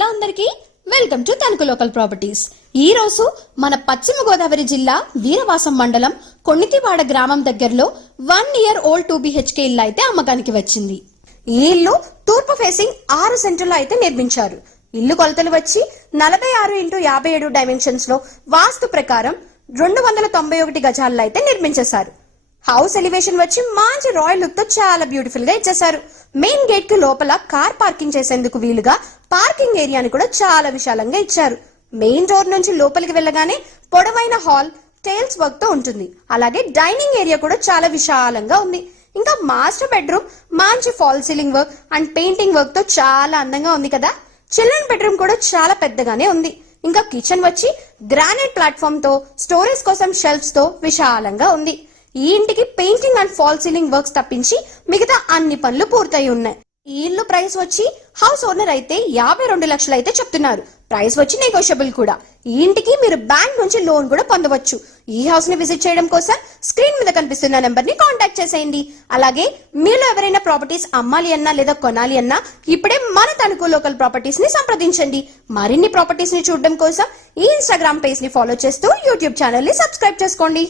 Hello అందరికి welcome to Tanuku local properties. ఈ రోజు మన పశ్చిమ గోదావరి జిల్లా వీరవాసం మండలం కొన్నితివాడ గ్రామం దగ్గరలో 1 year old 2 BHK ఇల్లు అయితే అమ్మకానికి వచ్చింది. ఈ ఇల్లు తూర్పు ఫేసింగ్ 6 సెంటుల్లో అయితే నిర్మించారు. ఇల్లు కొలతలు వచ్చి 46x57 డైమెన్షన్స్ లో వాస్తు ప్రకారం 291 గజాల్లో అయితే నిర్మించేశారు. హౌస్ ఎలివేషన్ వచ్చి మంచి రాయల్ లుక్ తో చాలా బ్యూటిఫుల్ గా ఇచ్చేశారు. మెయిన్ గేట్ కి లోపల కార్ పార్కింగ్ చేసేందుకు వీలుగా పార్కింగ్ ఏరియాని కూడా చాలా విశాలంగా ఇచ్చారు. మెయిన్ డోర్ నుంచి లోపలికి వెళ్ళగానే పొడవైన హాల్ టైల్స్ వర్క్ తో ఉంటుంది. అలాగే డైనింగ్ ఏరియా కూడా చాలా విశాలంగా ఉంది. ఇంకా మాస్టర్ బెడ్రూమ్ మంచి fall ceiling work and painting work తో చాలా అందంగా ఉంది కదా. చిల్డ్రన్ బెడ్రూమ్ కూడా చాలా పెద్దగానే ఉంది. ఇంకా కిచెన్ వచ్చి గ్రానైట్ ప్లాట్ఫామ్ తో స్టోరేజ్ కోసం షెల్ఫ్స్ తో విశాలంగా ఉంది. ఈ ఇంటికి painting and fall ceiling works తప్పించి మిగతా అన్ని పనులు పూర్తయి ఉన్నాయి. ఈ ఇల్లు ప్రైస్ వచ్చి హౌస్ ఓనర్ అయితే 52 లక్షలు అయితే చెప్తున్నారు. ప్రైస్ వచ్చి నెగోషియబుల్ కూడా. ఈ ఇంటికి మీరు బ్యాంక్ నుంచి లోన్ కూడా పొందవచ్చు. ఈ హౌస్ ని విజిట్ చేయడం కోసం స్క్రీన్ మీద కనిపిస్తున్న నెంబర్ ని కాంటాక్ట్ చేసేయండి. అలాగే మీలో ఎవరైనా ప్రాపర్టీస్ అమ్మాలి అన్నా లేదా కొనాలి అన్నా ఇప్పుడే మన తణుకు లోకల్ ప్రాపర్టీస్ ని సంప్రదించండి. మరిన్ని ప్రాపర్టీస్ ని చూడడం కోసం ఈ ఇన్స్టాగ్రామ్ పేజ్ ని ఫాలో చేస్తూ యూట్యూబ్ ఛానల్ ని సబ్స్క్రైబ్ చేసుకోండి.